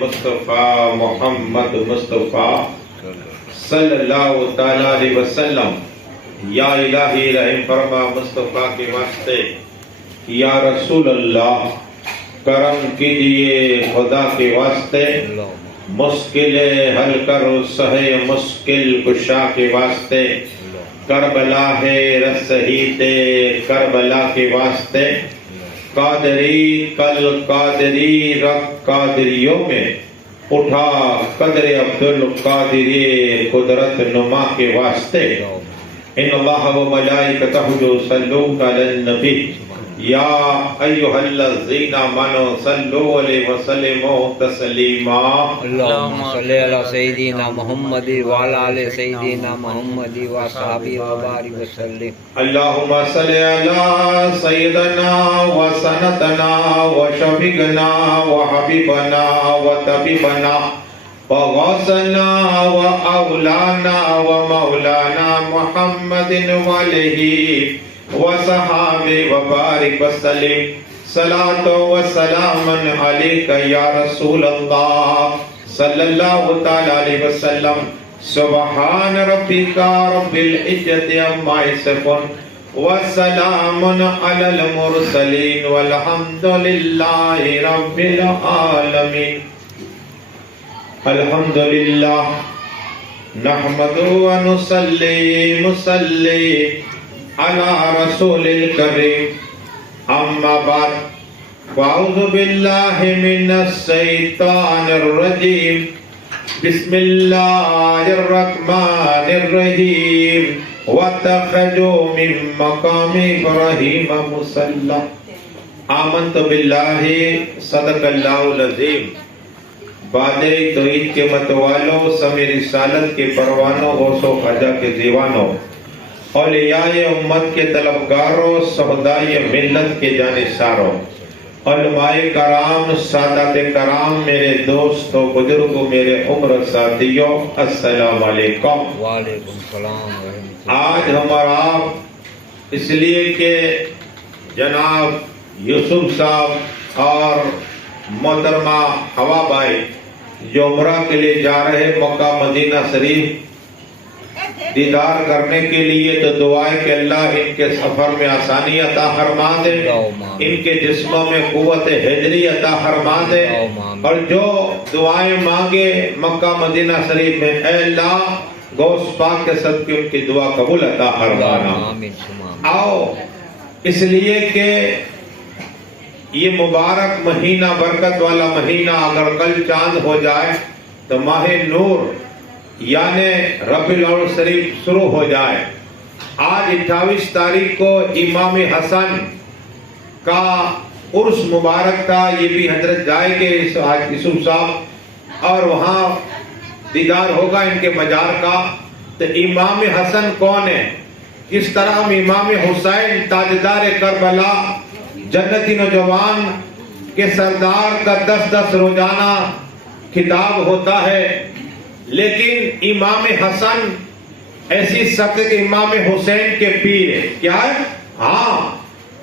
مصطفیٰ محمد مصطفیٰ صلی اللہ تعالی علیہ وسلم، یا الہی رحم فرما مصطفیٰ کے واسطے، یا رسول اللہ کرم کیجئے خدا کے واسطے، مشکل حل کرو سہے مشکل کشا کے واسطے، کربلا ہے رسحیت کربلا کے واسطے، قادری کل قادری رب قادریوں میں اٹھا قدر عبد القادری قدرت نما کے واسطے، ان اللہ و ملائکتہ یصلون علی النبی یا ایھا الذین آمنوا صلوا علیہ وسلموا تسلیما۔ اللہم صلی علی سیدنا محمد وعلی آل سیدنا محمد وصحبہ وبارک وسلم۔ اللہم صلی علی سیدنا وسندنا وشفیعنا وحبیبنا وطبیبنا وغوثنا واولانا ومولانا محمد وعلیہ وصحابہ وبارک وسلم۔ صلاۃ و سلام علیک یا رسول اللہ صلی اللہ تعالی علیہ وسلم۔ سبحان ربک رب العزت عما یصفون وسلام علی المرسلین والحمد للہ رب العالمین۔ الحمدللہ نحمد و نصلی علی رسول الکریم، اما بعد فاعوذ باللہ من الشیطان الرجیم، بسم اللہ الرحمن الرحیم، واتخذوا من مقام ابراہیم مصلی۔ آمنت باللہ صدق اللہ العظیم۔ بعد توحید کے متوالوں، سمی رسالت کے پروانوں، غوث و خواجہ کے دیوانوں، اولیاء امت کے طلبگاروں، شہدائے ملت کے جانثاروں، علماء کرام، سادات کرام، میرے دوستوں، بزرگوں، میرے عمر ساتھیوں، السلام علیکم۔ وعلیکم السلام۔ آج ہمارا آپ اس لیے کہ جناب یوسف صاحب اور محترمہ ہوا بھائی جو عمرہ کے لیے جا رہے مکہ مدینہ شریف دیدار کرنے کے لیے، تو دعائیں کہ اللہ ان کے سفر میں آسانی عطا فرما دے، ان کے جسموں میں قوت ہجری عطا فرما دے، اور جو دعائیں مانگے مکہ مدینہ شریف میں، اے اللہ غوث پاک کے صدقے ان کی دعا قبول عطا فرمانا۔ آؤ اس لیے کہ یہ مبارک مہینہ، برکت والا مہینہ، اگر کل چاند ہو جائے تو ماہ نور یعنی ربیع الاول شریف شروع ہو جائے۔ آج 28 تاریخ کو امام حسن کا عرس مبارک تھا، یہ بھی حضرت جائے گے یوسف صاحب، اور وہاں دیدار ہوگا ان کے مزار کا۔ تو امام حسن کون ہے؟ کس طرح ہم امام حسین تاجدار کربلا، جنتی نوجوان کے سردار کا 10 روزانہ خطاب ہوتا ہے، لیکن امام حسن ایسی شخص امام حسین کے پیر ہے۔ کیا ہے؟ ہاں،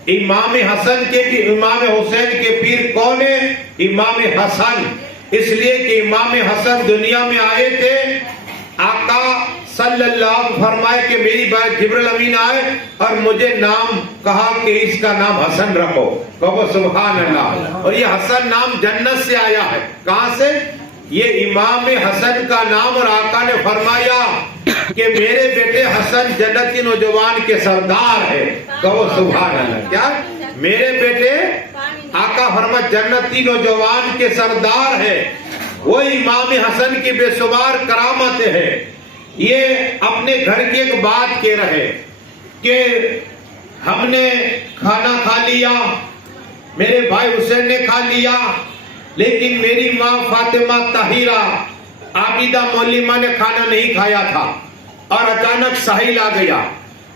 امام حسن کے امام حسین کے پیر کون ہے؟ امام حسن۔ اس لیے کہ امام حسن دنیا میں آئے تھے، آقا صلی اللہ علیہ وسلم فرمائے کہ میری بات جبرائیل امین آئے اور مجھے نام کہا کہ اس کا نام حسن رکھو، کہو سبحان اللہ۔ اور یہ حسن نام جنت سے آیا ہے۔ کہاں سے؟ یہ امام حسن کا نام، اور آقا نے فرمایا کہ میرے بیٹے حسن جنتی نوجوان کے سردار ہے، کہو سبحان اللہ۔ کیا؟ میرے بیٹے آقا فرما جنتی نوجوان کے سردار ہے۔ وہ امام حسن کی بے شمار کرامتیں ہیں۔ یہ اپنے گھر کی ایک بات کہہ رہے کہ ہم نے کھانا کھا لیا، میرے بھائی حسین نے کھا لیا، لیکن میری ماں فاطمہ طاہرہ عابدہ معلمہ نے کھانا نہیں کھایا تھا، اور اچانک ساحل آ گیا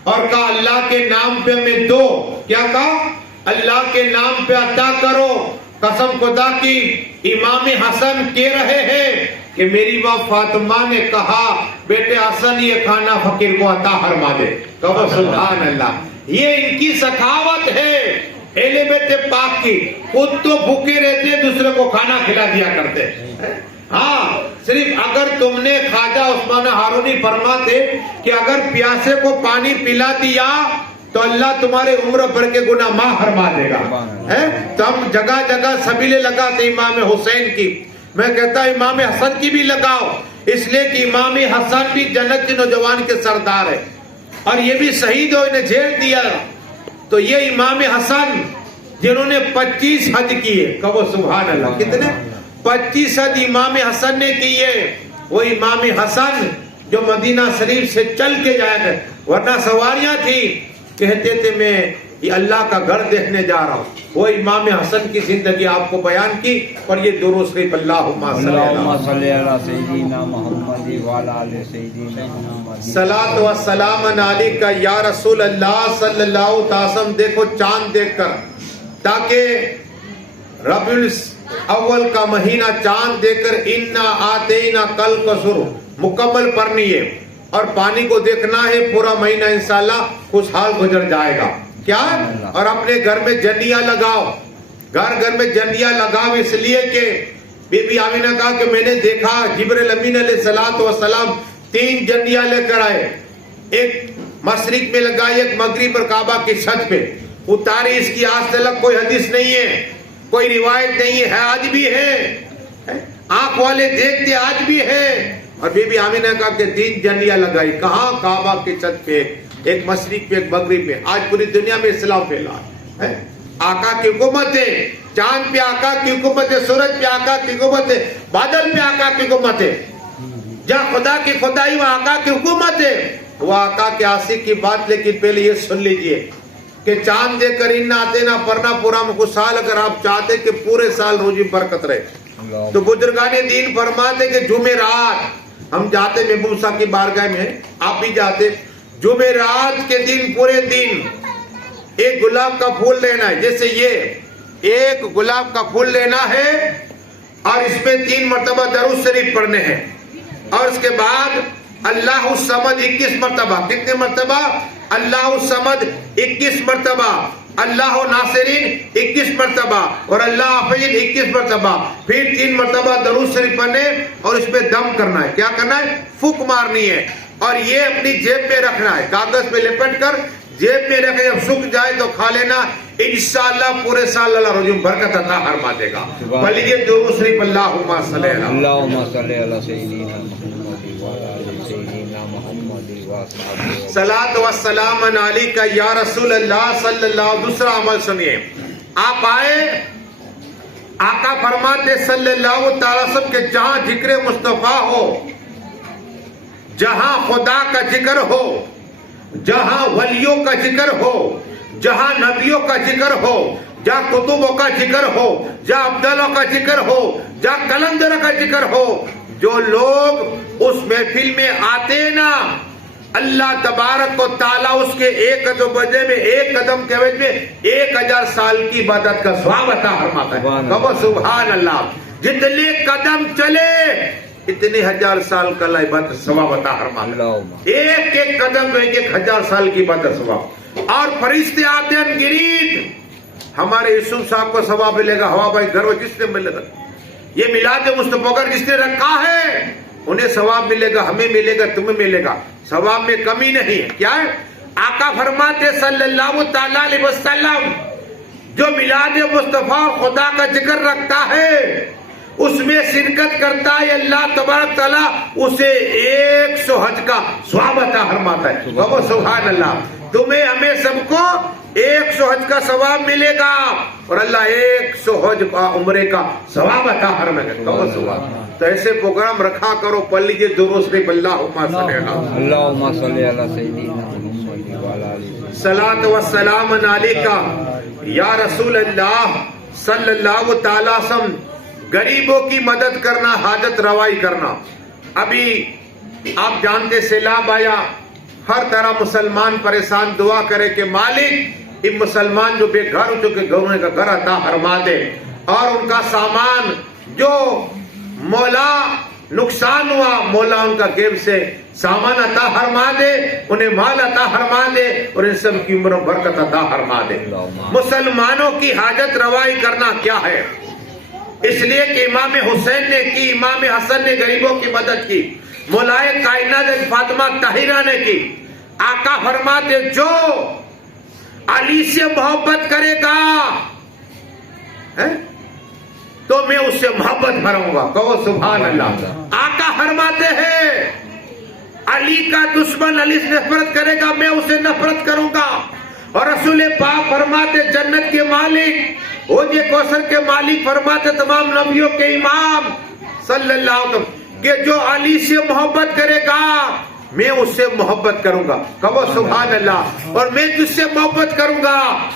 اور کہا اللہ کے نام پہ میں دو، کیا کہا؟ اللہ کے نام پہ عطا کرو۔ قسم خدا کی امام حسن کہہ رہے ہیں کہ میری ماں فاطمہ نے کہا بیٹے حسن یہ کھانا فقیر کو عطا فرما دے، کہو سبحان اللہ۔ یہ ان کی سخاوت ہے اہل بیت پاک کی خود تو بھوکے رہتے دوسرے کو کھانا کھلا دیا کرتے. ہاں صرف اگر تم نے خواجہ عثمان ہارونی فرماتے کہ اگر پیاسے کو پانی پلا دیا تو اللہ تمہارے عمر بھر کے گناہ معاف فرما دے گا. تو ہم جگہ جگہ سبیلیں لگاتے امام حسین کی. میں کہتا ہوں امام حسن کی بھی لگاؤ، اس لیے کہ امام حسن بھی جنت کے نوجوان کے سردار ہے اور یہ بھی شہید ہو، انہیں جیل دیا. تو یہ امام حسن جنہوں نے 25 حج کیے، کہو سبحان اللہ. کتنے؟ 25 حج امام حسن نے کیے. وہ امام حسن جو مدینہ شریف سے چل کے جایا گئے، ورنہ سواریاں تھی. کہتے تھے میں یہ اللہ کا گھر دیکھنے جا رہا ہوں. وہ امام حسن کی زندگی آپ کو بیان کی اور یہ درود شریف اللہم صلی علی سیدنا محمد وعلی آل سیدنا محمد. صلاۃ و سلام علیکہ یا رسول اللہ صلی اللہ علیہ وسلم. دیکھو چاند دیکھ کر، تاکہ ربیع الاول کا مہینہ چاند دیکھ کر انا آتینا کل کسر مکمل پڑھنی ہے اور پانی کو دیکھنا ہے. پورا مہینہ انشاءاللہ خوشحال گزر جائے گا. کیا؟ اور اپنے گھر میں جنڈیاں لگاؤ. گھر میں جنڈیاں لگاؤ، اس لیے کہ بی بی آمینہ کہا کہ میں نے دیکھا جبرائیل امین علیہ السلام 3 جنڈیاں لے کر آئے. ایک مشرق میں لگائی، ایک مغرب اور کعبہ کی چھت پہ اتاری. اس کی آج تک کوئی حدیث نہیں ہے، کوئی روایت نہیں ہے. آج بھی ہے، آنکھ والے دیکھتے آج بھی ہے. اور بی بی آمینہ کہا کہ 3 جنڈیاں لگائی. کہاں؟ کعبہ کی چھت پہ، ایک مشرق پہ ایک مغرب میں. آج پوری دنیا میں اسلام پھیلا ہے. آقا کی حکومت ہے. چاند پہ آقا کی حکومت ہے، سورج پہ آقا کی حکومت ہے، بادل پہ آقا کی حکومت ہے. جہاں خدا کی خدائی وہ آقا کی حکومت ہے. وہ آقا کے عاشق کی بات. لیکن پہلے یہ سن لیجئے کہ چاند دیکھ کر انا آتینا پڑھنا پورا سال. اگر آپ چاہتے کہ پورے سال روزی برکت رہے تو بزرگان دین فرماتے کہ جمعرات ہم جاتے محبوب صاحب کی بارگاہ میں، آپ بھی جاتے. جمعرات کے دن پورے دن ایک گلاب کا پھول لینا ہے. جیسے یہ ایک گلاب کا پھول لینا ہے اور اس پہ 3 مرتبہ درود شریف پڑھنے ہیں. اور اس کے بعد اللہ الصمد 21 مرتبہ. کتنے مرتبہ؟ اللہ الصمد 21 مرتبہ، اللہ ناصرین 21 مرتبہ اور اللہ حافظ 21 مرتبہ. پھر 3 مرتبہ درود شریف پڑھنے اور اس پہ دم کرنا ہے. کیا کرنا ہے؟ پھوک مارنی ہے. اور یہ اپنی جیب میں رکھنا ہے، کاغذ پہ لپٹ کر جیب میں رکھے. جب سوکھ جائے تو کھا لینا. انشاءاللہ پورے سال اللہ روزی میں برکت عطا فرما دے گا. پڑھیے درود شریف اللہم صلی علی سیدنا محمد وعلی آل سیدنا محمد وصحبہ. صلاۃ و سلام علیکہ یا رسول اللہ صلی اللہ علیہ وسلم. دوسرا عمل سنیے. آپ آئے، آقا فرماتے صلی اللہ علیہ وسلم کہ جہاں ذکر مصطفیٰ ہو، جہاں خدا کا ذکر ہو، جہاں ولیوں کا ذکر ہو، جہاں نبیوں کا ذکر ہو، جہاں کتبوں کا ذکر ہو، جہاں عبداللہ کا ذکر ہو، جہاں کلندر کا ذکر ہو، جو لوگ اس محفل میں آتے نا، اللہ تبارک و تعالیٰ اس کے ایک قدم بدلے میں، ایک قدم کے عوض میں 1000 سال کی عبادت کا ثواب عطا فرماتا ہے. کہو سبحان اللہ. جتنے قدم چلے اتنے 1000 سال کا اللہ عبادت ثواب عطا فرماتا ہے. ایک ایک قدم میں 1000 سال کی عبادت ثواب. اور فرشتے آتے ہیں گرید. ہمارے یوسف صاحب کو ثواب ملے گا، ہوا بھائی گھر جس نے ملے گا. یہ میلاد مصطفیٰ کا جس نے رکھا ہے انہیں ثواب ملے گا، ہمیں ملے گا، تمہیں ملے گا. ثواب میں کمی نہیں ہے. کیا ہے؟ آقا فرماتے صلی اللہ تعالیٰ علیہ وسلم جو میلاد مصطفیٰ خدا کا ذکر رکھتا ہے، اس میں شرکت کرتا ہے، اللہ تبارک تعالیٰ اسے 100 حج کا ثواب عطا فرماتا ہے. بابا سبحان اللہ. تمہیں ہمیں سب کو 100 حج کا ثواب ملے گا اور اللہ 100 حج کا عمرے کا ثواب عطا فرمائے گا. بابا سبحان. تو ایسے پروگرام رکھا کرو. پڑھ لیجیے درود شریف اللہم صلی علی سیدنا محمد وعلی آل سیدنا. صلاۃ و سلام علیکہ یا رسول اللہ صلی اللہ تعالی وسلم. غریبوں کی مدد کرنا، حاجت روائی کرنا. ابھی آپ جانتے سیلاب آیا، ہر طرح مسلمان پریشان. دعا کرے کہ مالک ان مسلمان جو بے گھر ہو چکے گھروں کا گھر عطا فرما دے اور ان کا سامان جو مولا नुकसान हुआ, मौला उनका गेब से सामान अता फरमा दे, उन्हें माल अता फरमा दे और इन सब की उम्र बरकत अता फरमा दे। मुसलमानों की हाजत रवाई करना क्या है, इसलिए कि इमाम हुसैन ने की, इमाम हसन ने गरीबों की मदद की, मौलाए कायनात फातिमा ताहिरा ने की। आका फरमाते जो अली से मोहब्बत करेगा है तो मैं उससे मोहब्बत भरूंगा। कहो सुभान अल्लाह। आका फरमाते हैं अली का दुश्मन अली से नफरत करेगा, मैं उसे नफरत करूंगा। और रसूल पाक फरमाते जन्नत के मालिक, हौज़ कौसर के मालिक फरमाते तमाम नबियों के इमाम सल्लल्लाहु अलैहि वसल्लम कि जो अली से मोहब्बत करेगा मैं उससे मोहब्बत करूंगा। कहो सुभान अल्लाह। और मैं जिससे मोहब्बत करूंगा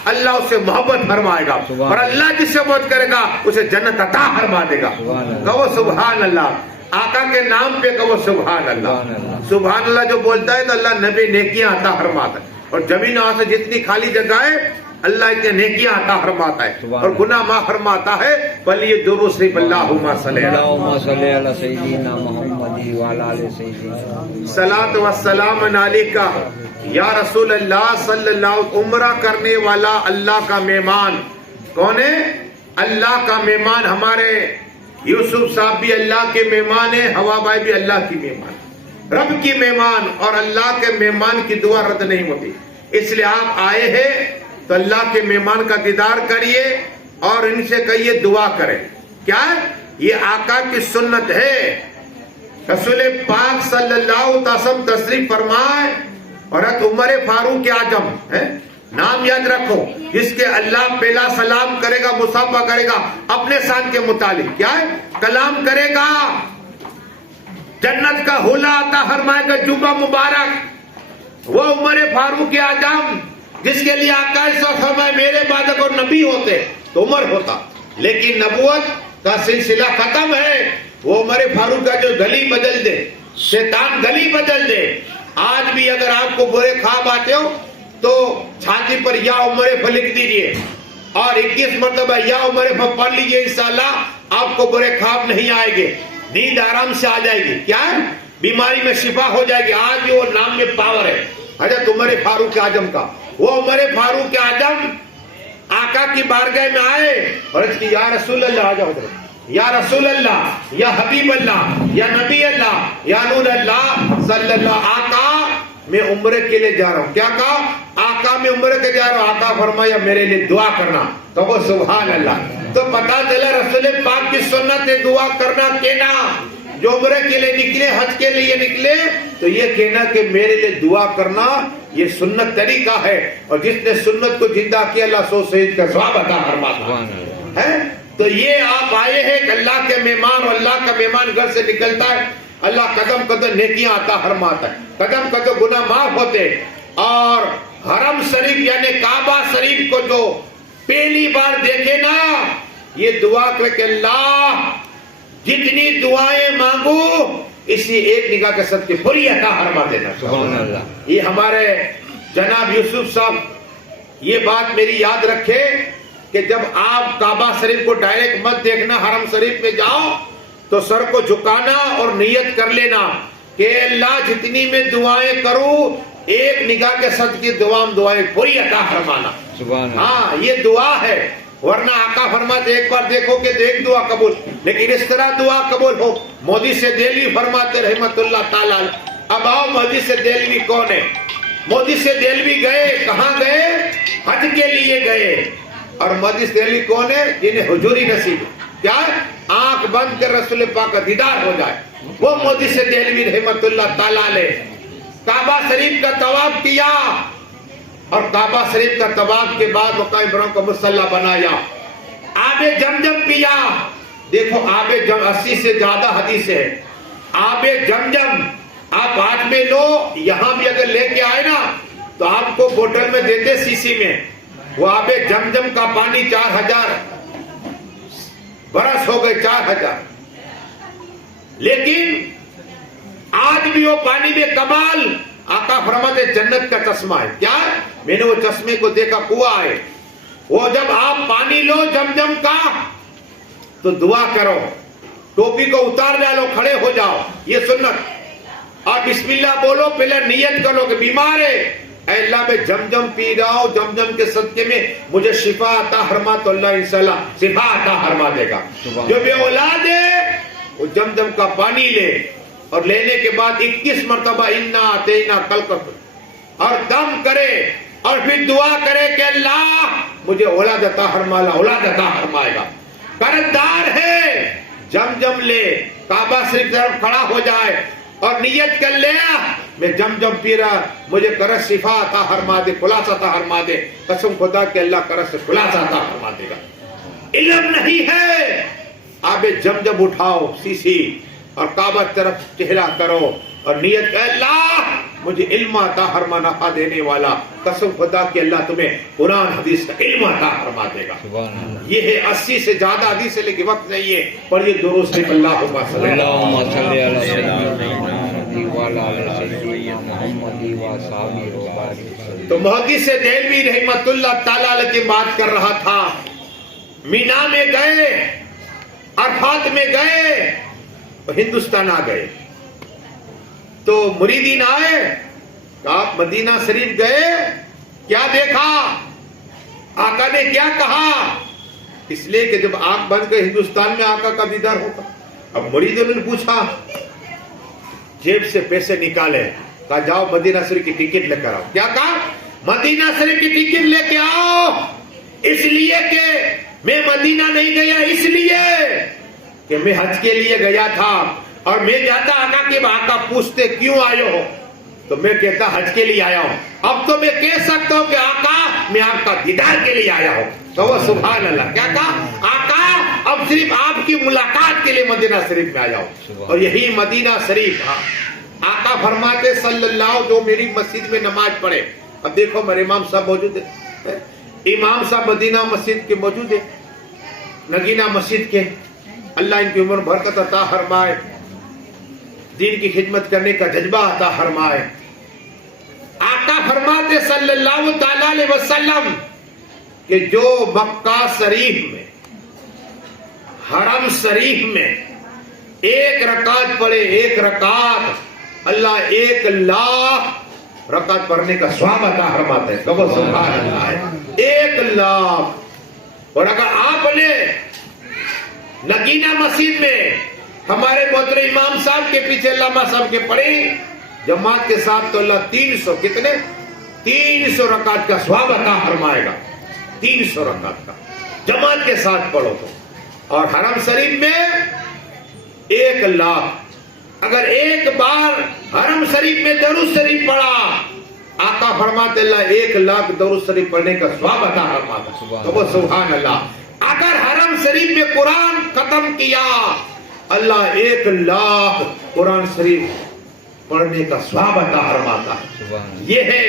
अल्लाह उससे मोहब्बत फरमाएगा, और अल्लाह जिससे मोहब्बत करेगा उसे जन्नत अता फरमा देगा। कहो सुभान अल्लाह। आका के नाम पे कहो सुभान अल्लाह। सुभान अल्लाह जो बोलता है तो अल्लाह नबी नेकियां अता फरमाता है, और जमीन आसमान जितनी खाली जगह है अल्लाह इतने नेकियां अता फरमाता है और गुनाह माफ फरमाता है। बलिए दुरूद शरीफ अल्लाहुम्मा सल्ली अला सय्यिदिना मुहम्मदी व अला आलि सय्यिदिना। सलात व सलाम अलैका या रसूल अल्लाह सल्लल्लाहु। उम्रा करने वाला अल्लाह का मेहमान कौन है? अल्लाह का मेहमान। हमारे यूसुफ साहब भी अल्लाह के मेहमान है, हवा भाई भी अल्लाह की मेहमान, रब की मेहमान, और अल्लाह के मेहमान की दुआ रद्द नहीं होती। इसलिए आप आए हैं तो अल्लाह के मेहमान का दीदार करिए और इनसे कहिए दुआ करें। क्या ये आका की सुन्नत है। रसूल पाक सल्लल्लाहु अलैहि वसल्लम तशरीफ फरमाए और उमर फारूक आजम है, नाम याद रखो, जिसके अल्लाह पहला सलाम करेगा, मुसाफा करेगा अपने शान के मुतालिक, क्या है कलाम करेगा, जन्नत का हुला अता फरमाएगा, जुबा मुबारक। वो उमर फारूक आजम जिसके लिए आका फरमाए मेरे बाद अगर नबी होते तो उमर होता, लेकिन नबूवत का सिलसिला खत्म है। वो उमर फारूक का जो गली बदल दे, शैतान गली बदल दे। आज भी अगर आपको बुरे ख्वाब आते हो तो छाती पर या उमर फ लिख दीजिए और 21 मरतबा या उमर फ पढ़ लीजिए, इंशाअल्लाह आपको बुरे ख्वाब नहीं आएंगे, नींद आराम से आ जाएगी। क्या है बीमारी में शिफा हो जाएगी। आज भी वो नाम में पावर है हजरत उमर फारूक आजम का। वो उमर फारूक आजम आका की बारगाह में आए और इसकी या रसूल अल्लाह, आ जाओ या रसूल अल्लाह, या हबीब अल्लाह, या नबी अल्लाह, या नूर अल्लाह सल्लल्लाहु। आका मैं उम्रे के लिए जा रहा हूँ। क्या कहा? आका मैं उम्रे के जा रहा हूँ। आका फरमाया मेरे लिए दुआ करना। तो वो सुभान अल्लाह। तो पता चला रसूल पाक की सुन्नत है दुआ करना, कहना। जो उम्रे के लिए निकले, हज के लिए निकले, तो ये कहना कि मेरे लिए दुआ करना, ये सुन्नत तरीका है। और जिसने सुन्नत को जिंदा किया अल्लाह सौ शहीद का सवाब अता फरमाता है। तो ये आप आए हैं अल्लाह के मेहमान, और अल्लाह का मेहमान घर से निकलता है, अल्लाह कदम कदम नेकियां अता फरमाता है, कदम कदम गुनाह माफ होते। और हरम शरीफ यानी काबा शरीफ को जो पहली बार देखे ना, ये दुआ करके अल्लाह जितनी दुआएं मांगू इसी एक निगाह के सदके पूरी अता फरमा देना। सुभान अल्लाह। ये हमारे जनाब यूसुफ साहब ये बात मेरी याद रखे कि जब आप काबा शरीफ को डायरेक्ट मत देखना, हरम शरीफ में जाओ तो सर को झुकाना और नियत कर लेना कि अल्लाह जितनी मैं दुआएं करूं एक निगाह के सदके दुआएं पूरी अता फरमाना। सुभान अल्लाह। हाँ ये दुआ है, वरना आका फरमाते एक बार देखोगे तो एक दुआ कबूल, लेकिन इस तरह दुआ कबूल हो। मोदी से दिल्ली फरमाते रहमतुल्लाह ताला। अब आओ मोदी से दिल्ली कौन है? मोदी से दिल्ली गए, कहाँ गए? हज के लिए गए। और मोदी से दिल्ली कौन है? जिन्हें हुजूरी नसीब, क्या आंख बंद कर रसूल पाक का दीदार हो जाए, वो मोदी से दिल्ली रहमतुल्लाह ताला ने काबा शरीफ का तवाफ किया। और काबा शरीफ का तवाफ के बाद मक्का इब्राहिम का मुसल्ला बनाया, आबे जमजम पिया। देखो आबे जम 80 से ज्यादा हदीस है। आबे जमजम आप हाथ में लो, यहाँ भी अगर लेके आए ना तो आपको बोतल में देते शीशी में। वो आबे जमजम का पानी 4000 बरस हो गए, 4000। लेकिन आज भी वो पानी में कमाल। आका फरमाते जन्नत का चश्मा है। क्या? मैंने वो चश्मे को देखा, कुआं है। वो जब आप पानी लो जमजम का तो दुआ करो टोपी को उतार डालो, खड़े हो जाओ, ये सुन्नत। और बिस्मिल्लाह बोलो, पहले नियत करो कि बीमार है, ऐ अल्लाह मैं जमजम पी रहा हूं, जमजम के सदके में मुझे शिफा अता फरमा, तो अल्लाह इंशाल्लाह शिफा अता फरमा देगा। जो बे औलाद है वो जमजम का पानी ले, और लेने के बाद 21 मरतबा इन्ना अतैना कल और दम करे, और फिर दुआ करे कि अल्लाह मुझे औलाद अता फरमाला, औलाद अता फरमाएगा। कर्जदार है, जमजम ले, काबा शरीफ तरफ खड़ा हो जाए और नियत कर ले, मैं जमजम पी रहा, मुझे करज शिफा अता फरमा दे, खुलासा अता फरमा दे। कसम खुदा के अल्लाह करज से खुलासा अता फरमा देगा। इल्म नहीं है, आप जमजम उठाओ सीसी और काबा तरफ चेहरा करो और नियत कर, अल्लाह मुझे इल्म अता फरमा, नफा देने वाला। कसम खुदा के अल्लाह तुम्हें कुरान हदीस का इल्म अता फरमा देगा। ये है 80 से ज्यादा हदीस है, लेकिन वक्त नहीं है, पर ये दुरूद शरीफ अल्लाहुम्मा सल्ली अला सय्यिदिना। तो मुहद्दिस देलवी रहमतुल्लाह ताला अलैह की बात कर रहा था। मीना में गए, अरफात में गए, हिंदुस्तान आ गए, तो मुरीदीन आए, आप मदीना शरीफ गए, क्या देखा, आका ने क्या कहा? इसलिए कि जब आंख बंद कर हिंदुस्तान में आका का दीदार होगा। अब मुरीदों ने पूछा, जेब से पैसे निकाले, कहा जाओ मदीना शरीफ की टिकट लेकर आओ। क्या कहा? मदीना शरीफ की टिकट लेके आओ, इसलिए कि मैं मदीना नहीं गया, इसलिए कि मैं हज के लिए गया था, और मैं जाता आका के आका पूछते क्यों आए हो, तो मैं कहता हज के लिए आया हूं। अब तो मैं कह सकता हूं कि आका मैं आपका दीदार के लिए आया हूं। तो वो सुभान अल्लाह, क्या कहा? आका अब सिर्फ आपकी मुलाकात के लिए मदीना शरीफ में आया हूं। और यही मदीना शरीफ, आका फरमाते सल्लल्लाहु, जो मेरी मस्जिद में नमाज पढ़े। अब देखो मेरे इमाम साहब मौजूद है, इमाम साहब मदीना मस्जिद के मौजूद है, नगीना मस्जिद के। अल्लाह इनकी उम्र बरकत अता फरमाए, दीन की खिदमत करने का जज्बा अता फरमाए। आका फरमाते सल्लल्लाहु ताला अलैहि वसल्लम कि जो मक्का शरीफ में, हरम शरीफ में एक रकात पढ़े, एक रकात, अल्लाह 1 लाख रकात पढ़ने का स्वाब अता फरमाते हैं। कबो सुभान अल्लाह, 1 लाख। और अगर आपने नगीना मस्जिद में हमारे मोहतरम इमाम साहब के पीछे अल्लामा साहब के पढ़े जमात के साथ, तो अल्लाह 300 कितने 300 रकात का स्वाब अता फरमाएगा। 300 रकात का जमात के साथ पढ़ो तो। और हरम शरीफ में 1 लाख। अगर एक बार हरम शरीफ में दरूद शरीफ पढ़ा, आका फरमाते अल्लाह 1 लाख दरूद शरीफ पढ़ने का स्वाब अता फरमाता। तो वो सुभान अल्लाह। अगर हरम शरीफ में कुरान खत्म किया, अल्लाह 1 लाख कुरान शरीफ पढ़ने का स्वाब अता फरमाता। ये है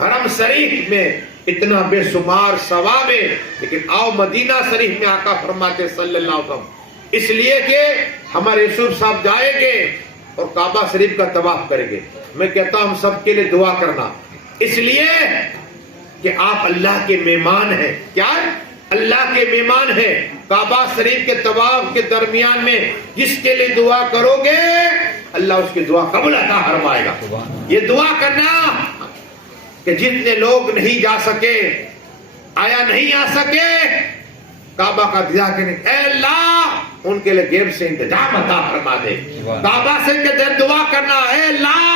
हरम शरीफ में इतना बेशुमार सवाब है। लेकिन आओ मदीना शरीफ में आका फरमाते सल्लल्लाहु अलैहि वसल्लम, इसलिए कि हमारे यूसुफ साहब जाएंगे और काबा शरीफ का तवाफ करेंगे। मैं कहता हूं हम सबके लिए दुआ करना, इसलिए कि आप अल्लाह के मेहमान हैं। क्या? अल्लाह के मेहमान है। काबा शरीफ के तवाफ के दरमियान में जिसके लिए दुआ करोगे, अल्लाह उसकी दुआ कबूल अता फरमाएगा। ये दुआ करना कि जितने लोग नहीं जा सके, आया नहीं आ सके, काबा का दीदार करने, अल्लाह उनके लिए गेब से इंतजाम अता फरमा दे। काबा से के दुआ करना है, अल्लाह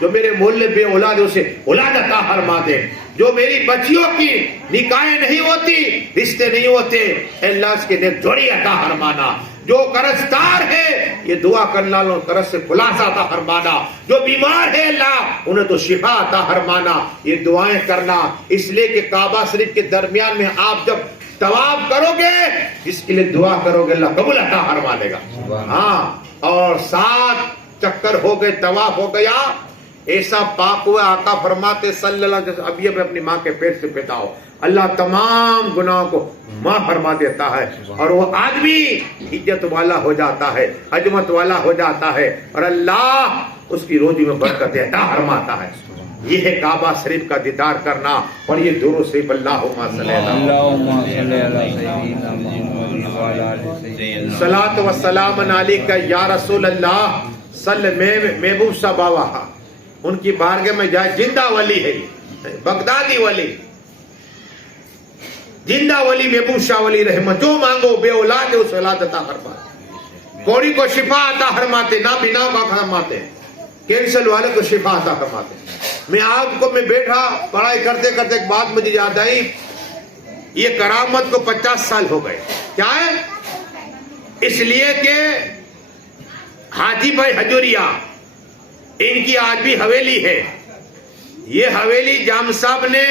जो मेरे मोहल्ले बे औलाद उसे औलाद अता फरमा दे। जो मेरी बच्चियों की निकाहें नहीं होती, रिश्ते नहीं होते, अल्लाह उसके लिए जोड़ी अता फरमाना। जो कर्जदार है ये दुआ करना, लो कर्ज से खुलासा अता फरमाना। जो बीमार है अल्लाह उन्हें तो शिफा अता फरमाना। ये दुआएं करना, इसलिए कि काबा शरीफ के दरमियान में आप जब तवाफ करोगे, जिसके लिए दुआ करोगे अल्लाह कबूल अता फरमा देगा। हाँ, और 7 चक्कर हो गए, तवाफ हो गया, ऐसा पाक हुआ, आका फरमाते सल्लल्लाहु अलैहि वसल्लम, अभी अपनी माँ के पेट से पैदा हो, अल्लाह तमाम गुनाहों को माफ फरमा देता है, और वो आदमी इज्जत वाला हो जाता है, अजमत वाला हो जाता है, और अल्लाह उसकी रोजी में बरकत अता फरमाता है। ये है काबा शरीफ का दीदार करना। और ये दुरूद शरीफ अल्लाहुम्मा सल्ली अला वाला आले सय्यदना सलात व सलाम अलैका या रसूल अल्लाह सल महबूब सा बाबा, उनकी बारगाह में जाए। जिंदा वली है, बगदादी वली, जिंदा वली महबूब शाह वली रहमत। जो मांगो बे औलाद है उस औलाद अता फरमाते, कोड़ी को शिफा अता फरमाते, ना बिना का फरमाते, कैंसर वाले को शिफा अता फरमाते। मैं बैठा पढ़ाई करते करते एक बात मुझे याद आई। ये करामत को 50 साल हो गए। क्या है? इसलिए कि हाजी भाई हजूरिया, इनकी आज भी हवेली है। ये हवेली जाम साहब ने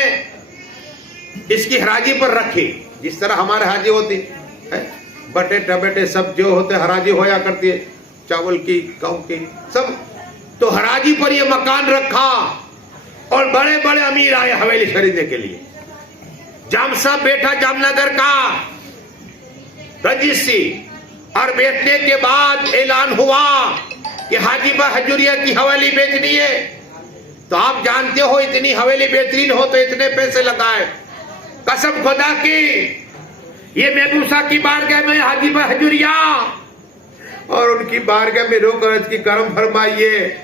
इसकी हराजी पर रखी, जिस तरह हमारे हाजी होती है, बटे टबेटे सब जो होते हराजी होया करती है, चावल की, गेहूं की, सब। तो हराजी पर ये मकान रखा और बड़े बड़े अमीर आए हवेली खरीदने के लिए। जाम साहब बैठा जामनगर का रजिस्ट्री, और बैठने के बाद ऐलान हुआ कि हाजी बा हजूरिया की हवेली बेचनी है। तो आप जानते हो इतनी हवेली बेहतरीन हो तो इतने पैसे लगाए। कसम खुदा की, ये महबूसा की बारगाह में हाजी बा हजूरिया और उनकी बारगाह में रोकर की करम फरमाइए।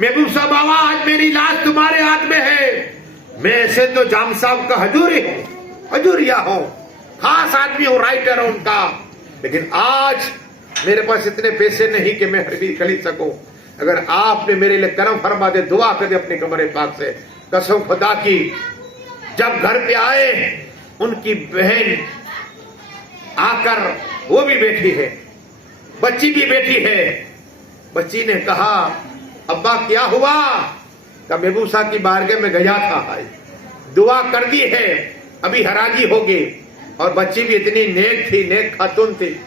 महबूब साहब बाबा, आज मेरी लाश तुम्हारे हाथ में है। मैं ऐसे तो जाम साहब का हजूरी हूं, हजूरिया हूं, खास आदमी हूं, राइटर हूं उनका, लेकिन आज मेरे पास इतने पैसे नहीं कि मैं हरबी खरीद सकूं। अगर आपने मेरे लिए करम फरमा दे, दुआ कर दे अपने कमरे पाक से। कसम खुदा की, जब घर पे आए उनकी बहन आकर, वो भी बैठी है, बच्ची भी बैठी है। बच्ची ने कहा, अब्बा क्या हुआ? का महबूब साहब की बारगाह में गया था, दुआ कर दी है, अभी हराजी होगी। और बच्ची भी इतनी नेक थी, नेक खातून थी,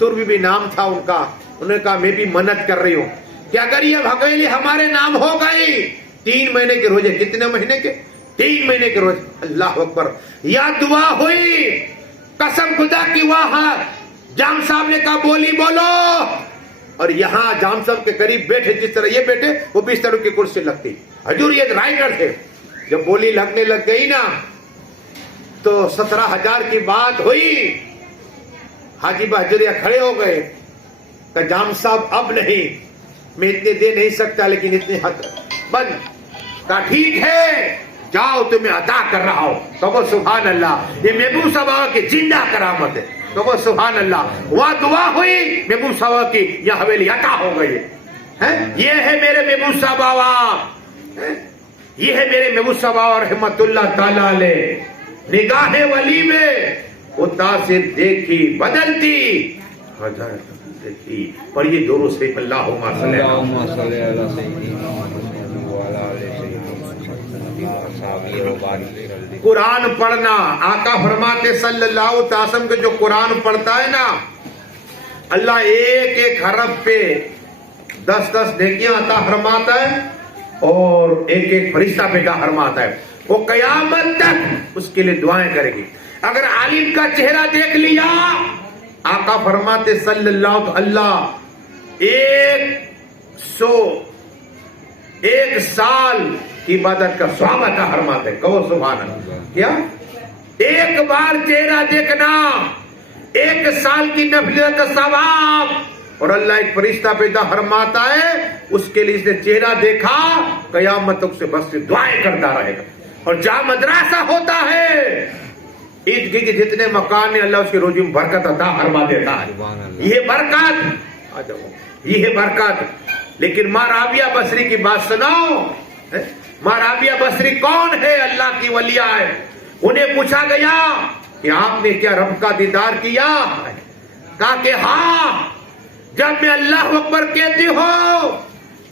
तुर्बी भी नाम था उनका। उन्होंने कहा, मैं भी मन्नत कर रही हूं कि अगर ये हवेली हमारे नाम हो गई, 3 महीने के रोजे, कितने महीने के? 3 महीने के रोजे। अल्लाह अकबर। या दुआ हुई, कसम खुदा की। वहां जाम साहब ने कहा, बोली बोलो। और यहाँ जाम साहब के करीब बैठे, जिस तरह ये बैठे, वो 20 तरह की कुर्सी लगती। हजूर ये राइटर थे। जब बोली लगने लग गई ना, तो 17,000 की बात हुई। हाजी बहादुरिया खड़े हो गए। तो जाम साहब, अब नहीं, मैं इतने दे नहीं सकता, लेकिन इतने हद बंद। कहा ठीक है, जाओ, तुम्हें अदा कर रहा हूं। तो वो सुभान अल्लाह, ये महबूब साहब की जिंदा करामत है। तो वो सुभान अल्लाह, वहां दुआ हुई, महबूब साहब की यह हवेली अता हो गई है। ये है मेरे महबूब साहब बाबा, ये है मेरे महबूब साहब बाबा रहमतुल्लाह ताला अलैह। निगाहे वली में वो तासीर देखी बदलती, हजार देखी। पर ये दोनों से अल्लाहुम्मा सल्ली अला सय्यिदिना मुहम्मद व अला आलि सय्यिदिना मुहम्मद। कुरान पढ़ना, आका फरमाते सल्लल्लाहु अलैहि वसल्लम के जो कुरान पढ़ता है ना, अल्लाह एक एक हरफ पे 10-10 नेकियां अता फरमाता है और एक एक फरिश्ता पैदा फरमाता है। वो कयामत तक उसके लिए दुआएं करेगी। अगर आलिम का चेहरा देख लिया, आका फरमाते सल्लल्लाहु अल्लाह 101 साल की इबादत का स्वाब अता फरमाते। कहो सुभान अल्लाह। क्या? एक बार चेहरा देखना, 1 साल की नफलियत का सवाब। और अल्लाह एक फरिश्ता पैदा फरमाता है, उसके लिए इसने चेहरा देखा, कयामत तक से बस दुआएं करता रहेगा। और जहां मदरसा होता है, ईदगी के जितने मकान है, अल्लाह उसकी रोजी में बरकत अता फरमा देता है। ये बरकत, आ जाओ, ये है बरकत। लेकिन मां राबिया बसरी की बात सुनाओ। मां राबिया बसरी कौन है? अल्लाह की वलिया है। उन्हें पूछा गया कि आपने क्या रब का दीदार किया? कहा कि हाँ, जब मैं अल्लाह अकबर कहती हो,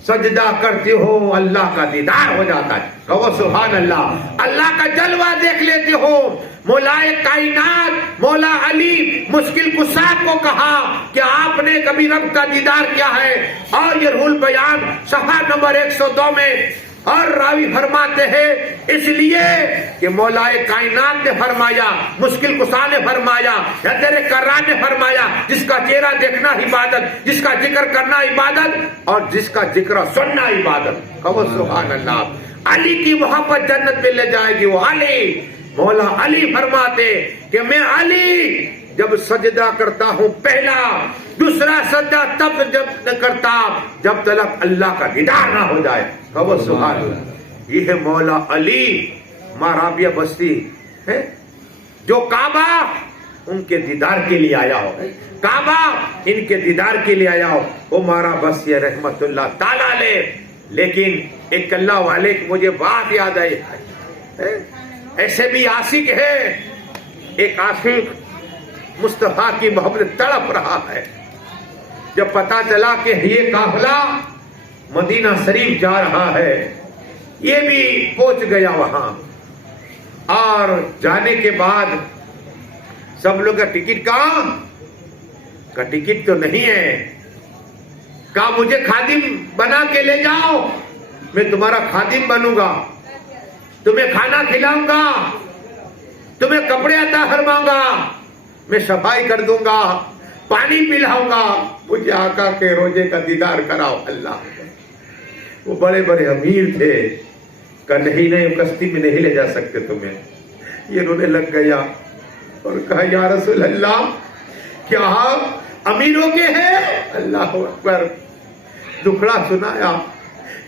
सजदा करती हो, अल्लाह का दीदार हो जाता है। कहो सुभान अल्लाह। अल्लाह का जलवा देख लेते हो। मौलाए कायनात मौला अली मुश्किल कुशा को कहा कि आपने कभी रब का दीदार किया है? और ये रूल बयान सफा नंबर 102 में, और रावी फरमाते हैं इसलिए कि मौलाए कायनात ने फरमाया, मुश्किल कुशा ने फरमाया, तेरे कर्रा ने फरमाया, जिसका चेहरा देखना इबादत, जिसका जिक्र करना इबादत, और जिसका जिक्र सुनना इबादत। कहो सुभान अल्लाह। अली की मोहब्बत जन्नत में ले जाएगी वो अली। मौला अली फरमाते कि मैं अली جب سجدہ کرتا ہوں پہلا، دوسرا سجدہ تب جب نہ کرتا جب تک اللہ کا دیدار نہ ہو جائے. کہو سبحان اللہ. یہ ہے مولا علی ماں رابعہ بستی ہے جو کعبہ ان کے دیدار کے لیے آیا ہو، کعبہ ان کے دیدار کے لیے آیا ہو. وہ مارا بس یہ رحمت اللہ تعالی علیہ. لیکن ایک اللہ والے کی مجھے بات یاد آئی، ایسے بھی عاشق ہے. ایک عاشق مصطفیٰ کی محبت تڑپ رہا ہے. جب پتا چلا کہ یہ قافلہ مدینہ شریف جا رہا ہے، یہ بھی پہنچ گیا وہاں. اور جانے کے بعد سب لوگ کا ٹکٹ کہاں کا ٹکٹ تو نہیں ہے. کہا مجھے خادم بنا کے لے جاؤ، میں تمہارا خادم بنوں گا، تمہیں کھانا کھلاؤں گا، تمہیں کپڑے عطا فرماؤں گا، میں صفائی کر دوں گا، پانی پلاؤں گا، مجھے آقا کے روزے کا دیدار کراؤ. اللہ وہ بڑے بڑے امیر تھے، کہا نہیں کشتی میں نہیں لے جا سکتے تمہیں. یہ رونے لگ گیا اور کہا یا رسول اللہ کیا آپ امیروں کے ہیں؟ اللہ اکبر. دکھڑا سنایا،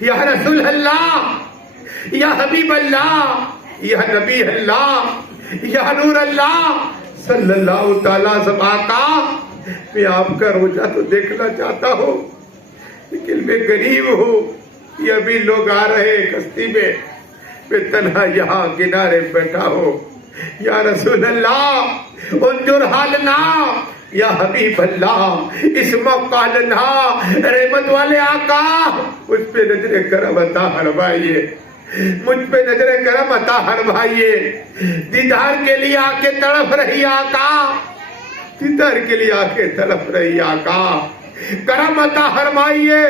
یا رسول اللہ، یا حبیب اللہ، یا نبی اللہ، یا نور اللہ صلی اللہ تعالیٰ سب. آقا میں آپ کا روزہ تو دیکھنا چاہتا ہوں لیکن میں غریب ہوں، یہ ابھی لوگ آ رہے کشتی میں تنہا یہاں کنارے بیٹھا ہو. یا رسول اللہ انظر حالنا، یا حبیب اللہ اسمع لنا. رحمت والے آقا مجھ پہ نظر کرم عطا فرمائیے، مجھ پہ نظر کرم عطا فرمائیے. دیدار کے لیے آ کے تڑپ رہی آقا، دیدار کے لیے آ کے تڑپ رہی آقا، کرم عطا فرمائیے.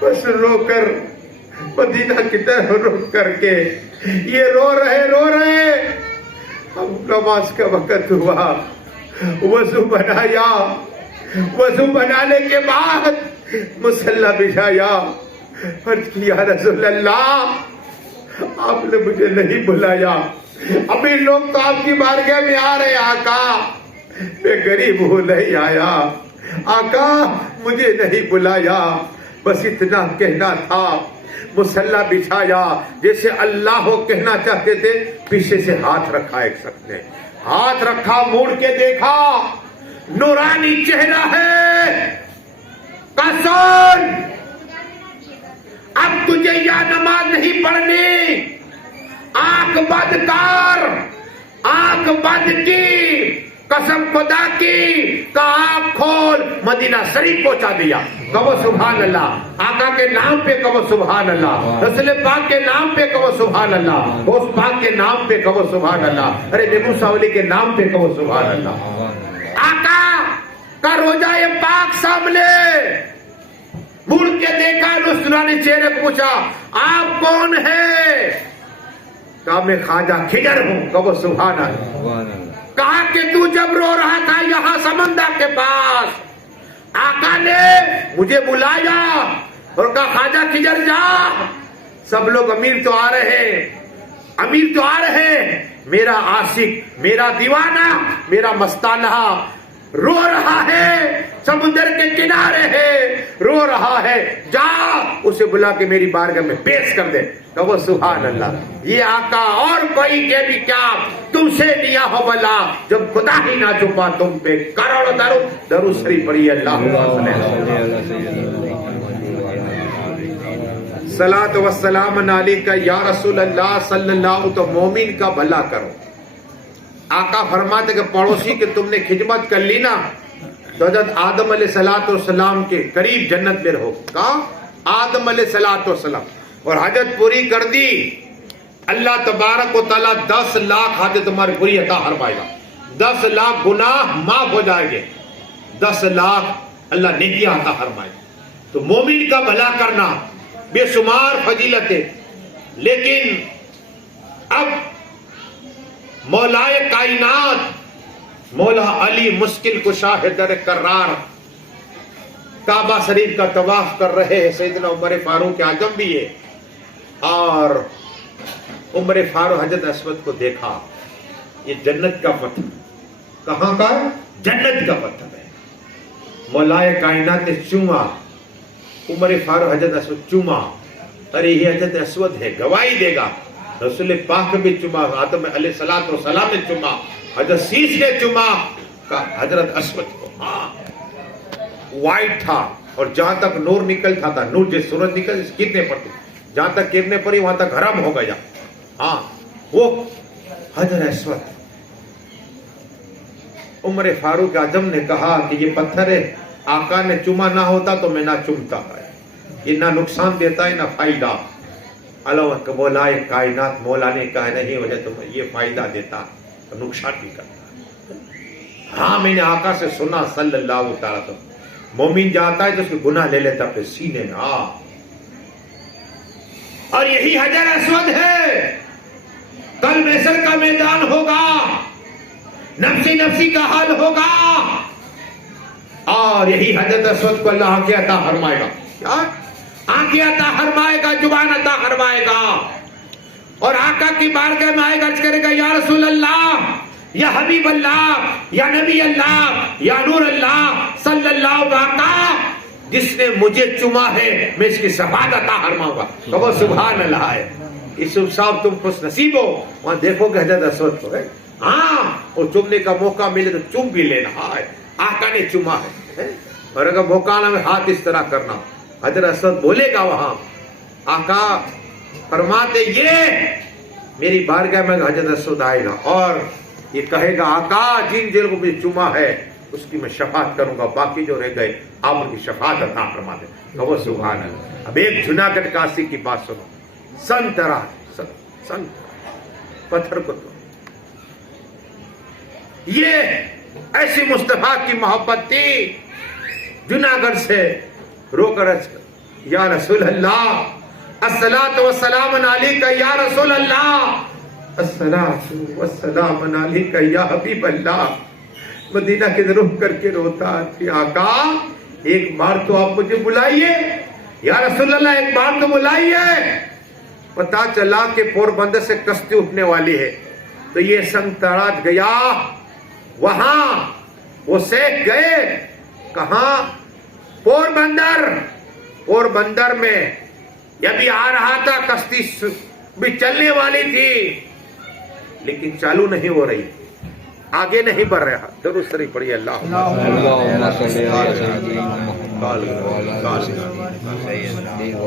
بس رو کر مدینہ کی طرف رخ کر کے یہ رو رہے. اب نماز کا وقت ہوا، وضو بنایا، وضو بنانے کے بعد مصلی بچھایا. عرض کیا رسول اللہ آپ نے مجھے نہیں بلایا، ابھی لوگ تو آپ کی بارگاہ میں آ رہے. آقا میں غریب ہوں نہیں آیا، آقا مجھے نہیں بلایا. بس اتنا کہنا تھا. مصلی بچھایا جیسے اللہ ہو کہنا چاہتے تھے. پیچھے سے ہاتھ رکھا، ایک شخص نے ہاتھ رکھا، موڑ کے دیکھا، نورانی چہرہ ہے. قسم اب تجھے یا نماز نہیں پڑھنی، آنکھ بند کر. آنکھ بند کی، قسم خدا کی، کا آنکھ کھول. مدینہ شریف پہنچا دیا. کہو سبحان اللہ. آقا کے نام پہ کہو سبحان اللہ، رسول پاک کے نام پہ کہو سبحان اللہ، غوث پاک کے نام پہ کہو سبحان اللہ، ارے نیبو ساولی کے نام پہ کہو سبحان اللہ. آقا کا روزہ پاک سامنے مڑ کے دیکھا، نورانی چہرے پوچھا آپ کون ہیں؟ کہا میں خواجہ کھجر ہوں. کہو سبحان اللہ. کہا کہ تو جب رو رہا تھا یہاں سمندر کے پاس، آقا نے مجھے بلایا اور کہا خواجہ کھجر جا. سب لوگ امیر تو آ رہے، امیر تو آ رہے، میرا عاشق، میرا دیوانہ، میرا مستانہ رو رہا ہے، سمندر کے کنارے ہے، رو رہا ہے. جا اسے بلا کے میری بارگاہ میں پیش کر دے. کہو سبحان اللہ. یہ آقا اور کوئی کے بھی کیا تم سے دیا ہو بلا، جب خدا ہی نہ چھپا تم پہ. کروڑ درود شریف پڑھیے. اللہ صلاۃ و سلام علیکہ یا رسول اللہ صلی اللہ. تو مومن کا بھلا کرو. آقا فرماتے کہ پڑوسی کے تم نے خدمت کر لی نا تو حضرت آدم علیہ السلام کے قریب جنت میں رہو. کہا آدم علیہ السلام اور حاجت پوری کر دی. اللہ تبارک و تعالیٰ 10 لاکھ حاجت تمہاری پوری عطا فرمائے گا. 10 لاکھ گناہ معاف ہو جائیں گے، 10 لاکھ اللہ نیکیاں عطا فرمائے. تو مومن کا بھلا کرنا بے شمار فضیلت ہے. لیکن اب مولائے کائنات مولا علی مشکل کشا ہے در قرار کعبہ شریف کا طواف کر رہے ہیں. سیدنا عمر فاروق اعظم بھی ہے اور عمر فاروق حضرت اسود کو دیکھا. یہ جنت کا فتح کہاں کا ہے؟ जन्नत का पत्थर है। मौलाए कायनात ने चूमा, उमर फारूक हजरत असवद चूमा, अरे ये हजरत असवद है, गवाही देगा। रसूल पाक भी चुमा, आदम अलैहिस्सलातु वस्सलाम ने चुमा, हजरत शीश ने चुमा का हजरत असवद को। हाँ, वाइट था और जहां तक नूर निकलता था, नूर जैसे सूरज निकल कितने पड़ते, जहां तक किरने पड़ी वहां तक गरम हो गया। हाँ, वो हजरत असवद। उमर फारूक आजम ने कहा कि ये पत्थर है, आका ने चुमा ना होता तो मैं ना चुमता है, ये ना नुकसान देता है ना फायदा। अल्लाह मौलाए कायनात, मौला ने कहा नहीं वजह तो ये फायदा देता तो नुकसान भी करता। हाँ, मैंने आका से सुना सल्लल्लाहु अलैहि वसल्लम, मोमिन जाता है तो उसके गुनाह ले लेता अपने सीने में। हाँ, और यही हजर असवद है। कल महशर का मैदान होगा, नफ्सी नफ्सी का हाल होगा, और यही हजरत असवद को अल्लाह आंखें अता फरमाएगा। क्या आंखें अता फरमाएगा, जुबान अता फरमाएगा, और आका की बारगाह में आएगा, अर्ज करेगा या रसूल अल्लाह, या हबीब अल्लाह, या नबी अल्लाह, या नूर अल्लाह सल्लल्लाहु अलैहि, जिसने मुझे चुमा है मैं इसकी शफाअत अता फरमाऊंगा। कहो सुभान अल्लाह है। इस साहब तुम खुश नसीब हो, वहां देखोगे हजरत असवद को है। हाँ, और चुमने का मौका मिले तो चुम भी लेना। हाँ, आका ने चुमा है, और अगर मौका ना में हाथ इस तरह करना, हजरत असवद बोलेगा वहां, आका फरमाते ये मेरी बारगाह में हजरत असवद आएगा और ये कहेगा आका जिन जिन को भी चुमा है उसकी मैं शफाअत करूंगा, बाकी जो रह गए आप उनकी शफाअत अता फरमा दे। कहो सुभान अल्लाह। अब एक जूनागढ़ काशी की बात सुनो। संत पत्थर को तो ये ऐसी मुस्तफा की मोहब्बत थी, जूनागढ़ से रोकर या रसूल अल्लाह अस्सलातु वस्सलाम अलैका या रसूल अल्लाह, अस्सलातु वस्सलाम अलैका या हबीब अल्लाह। मदीना की तरफ करके रोता थी, आका एक बार तो आप मुझे बुलाइए, या रसूल अल्लाह एक बार तो बुलाइए। पता चला कि पोरबंदर से कश्ती उठने वाली है, तो ये संग तराज गया वहां, वो शेख गए कहा पोरबंदर। पोरबंदर में जब भी आ रहा था कश्ती भी चलने वाली थी, लेकिन चालू नहीं हो रही, आगे नहीं बढ़ रहा। दरूद शरीफ पढ़िए अल्लाह अल्लाहुम्मा सल्ली अला सय्यिदिना मुहम्मद व अला आलि सय्यिदिना।